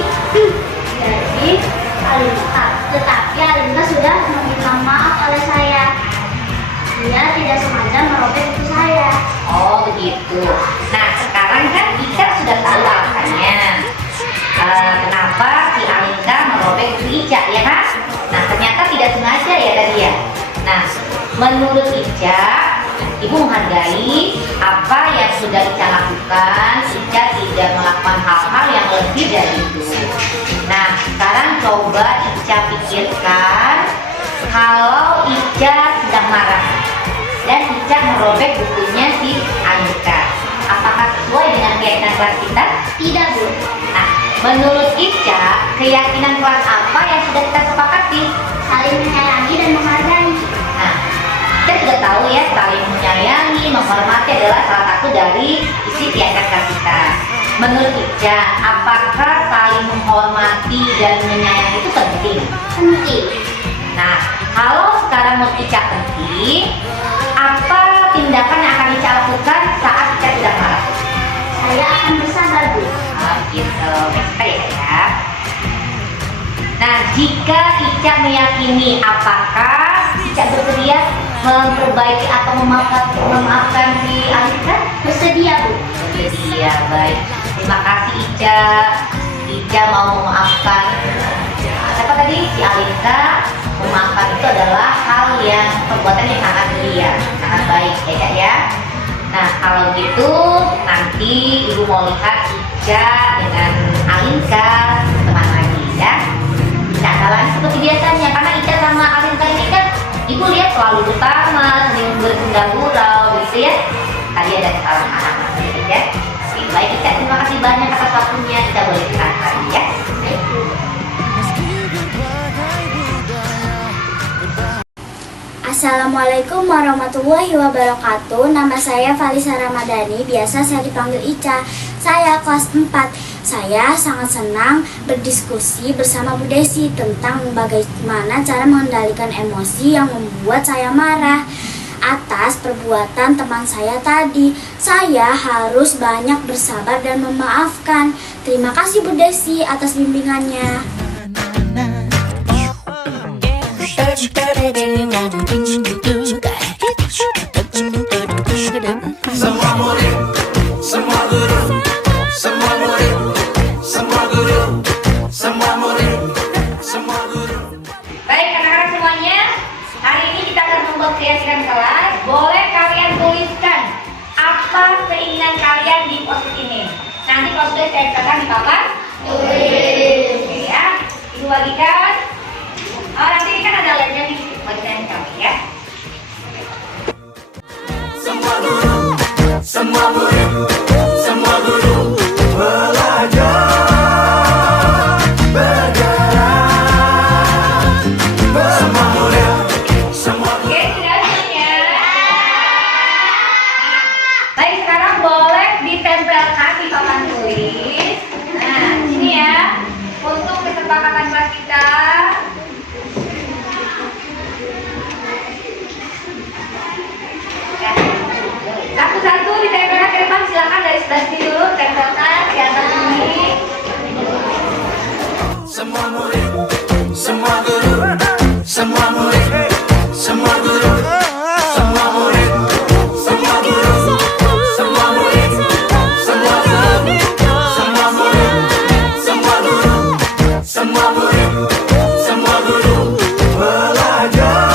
Alinka, tetapi Alinka sudah meminta maaf pada saya. Dia tidak sengaja merobek buku saya. Oh begitu. Nah sekarang kan Ica sudah tahu alasannya. Kenapa si Alinka merobek buku Ica ya kan? Nah ternyata tidak sengaja ya tadi ya. Nah menurut Ica, Ibu menghargai apa yang sudah Ica lakukan. Ica tidak melakukan hal-hal yang lebih dari itu. Nah sekarang coba Ica pikirkan, kalau Ica sedang marah dan Ica merobek bukunya si Alinka, apakah sesuai dengan keyakinan kelas kita? Tidak, Bu. Nah, menurut Ica, keyakinan kelas apa yang sudah kita sepakati? Saling menyayangi dan menghargai. Nah, kita sudah tahu ya, saling menyayangi, menghormati adalah salah satu dari isi keyakinan kelas kita. Menurut Ica, apakah saling menghormati dan menyayangi itu penting? Penting. Nah, kalau sekarang menurut Ica penting, apa tindakan yang akan Ica lakukan saat Ica sudah marah? Saya akan bersabar, Bu. Oh gitu, baik ya. Nah, jika Ica meyakini, apakah Ica bersedia memperbaiki atau memaafkan si Alika? Bersedia, Bu. Bersedia, baik. Terima kasih Ica. Ica mau memaafkan siapa tadi? Si Alika. Memaafkan itu adalah hal yang perbuatan yang sangat mulia, sangat baik ya Kak ya. Nah kalau gitu nanti Ibu mau lihat Ica dengan Alinka teman lagi ya. Nah kalau seperti biasanya karena Ica sama Alinka ini kan Ibu lihat selalu bersama, sering bergurau begitu ya. Tadi ada kesalahan ya. Baik Ica, terima kasih banyak atas waktunya. Kita boleh istirahat lagi ya. Assalamualaikum warahmatullahi wabarakatuh. Nama saya Falisa Ramadhani, biasa saya dipanggil Ica. Saya kelas 4. Saya sangat senang berdiskusi bersama Bu Desi tentang bagaimana cara mengendalikan emosi yang membuat saya marah atas perbuatan teman saya tadi. Saya harus banyak bersabar dan memaafkan. Terima kasih Bu Desi atas bimbingannya. Semua murid, semua guru, semua murid, semua guru, semua murid, semua guru. Baik anak-anak semuanya, hari ini kita akan membuat keyakinan kelas. Boleh kalian tuliskan apa keinginan kalian di post-it ini. Nanti kalau sudah saya katakan di papan tulis ya. Ibu bagikan. Oh nanti ini kan ada lemnya nih, bagikan kami ya. Semua guru, semua murid, semua guru belajar bergerak. Semua murid, semua Oke, sudah semuanya. Baik, sekarang boleh ditempelkan di papan tulis. Nah, sini ya. Untuk kesepakatan kelas kita. Ya. Satu-satu ditempelkan ke depan, silakan dari sebelah sini dulu, tempelkan di atas sini. semua murid, semua guru, semua murid, semua guru, semua murid, semua guru, semua murid, semua guru, semua murid, semua guru, semua murid, semua guru belajar.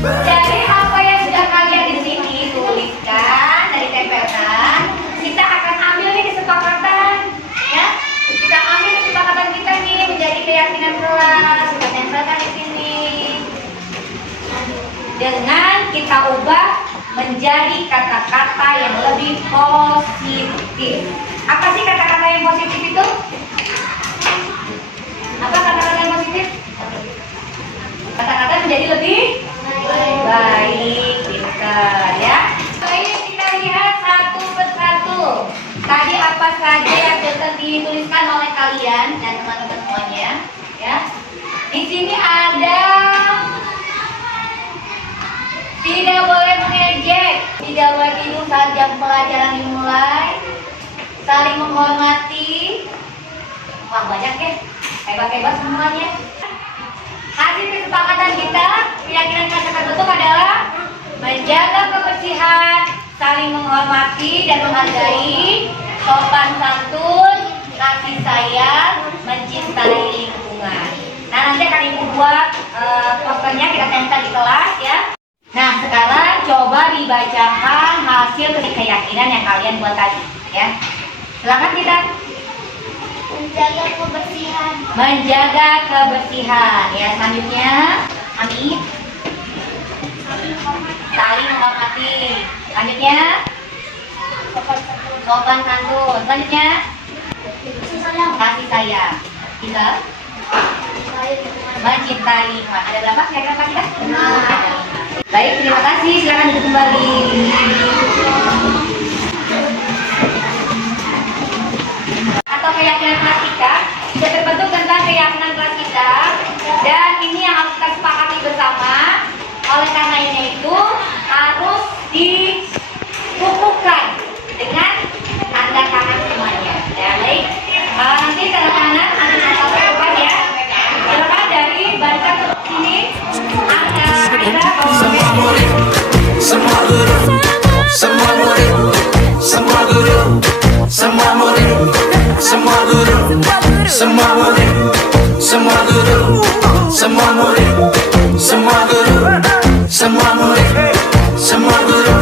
Dari apa yang sudah kalian di sini tuliskan dari tempelkan, kita akan ambil nih kesepakatan, ya. Kita ambil kesepakatan kita nih menjadi keyakinan kelas. Kita tempelkan di sini. Dengan kita ubah menjadi kata-kata yang lebih positif. Apa sih kata-kata yang positif itu? Apa kata-kata yang positif? Kata-kata menjadi lebih baik, pintar ya. Baik, kita lihat satu persatu. Tadi apa saja yang sudah dituliskan oleh kalian dan teman-teman semuanya, ya. Di sini ada tidak boleh mengejek, tidak boleh tidur saat jam pelajaran dimulai, saling menghormati. Wah banyak ya, hebat-hebat semuanya. Hasil kesepakatan kita, keyakinan kita terbentuk adalah menjaga kebersihan, saling menghormati dan menghargai, sopan santun, kasih sayang, mencintai lingkungan. Nah nanti akan ibu buat posternya, kita tempel di kelas ya. Nah sekarang coba dibacakan hasil keyakinan yang kalian buat tadi ya. Silakan kita. Menjaga kebersihan. Menjaga kebersihan ya. Selanjutnya Amin. Saling menghormati. Selanjutnya Sopan santun. Selanjutnya kasih sayang. Kita mencintai lingkungan. Ada berapa kira-kira Pak kita? Baik, terima kasih. Silakan duduk kembali. Atau keyakinan kelas kita sudah terbentuk tentang keyakinan kelas kita, dan ini yang harus kita sepakati bersama. Oleh karena ini itu harus dikukuhkan dengan tanda tangan semuanya. Ya, baik. Nanti tanda tangan ada satu ya. Silakan dari barisan sini. Semua murid, semua guru, semua murid, semua guru, semua murid, semua guru, semua murid, semua guru, semua murid, semua guru, semua murid, semua guru.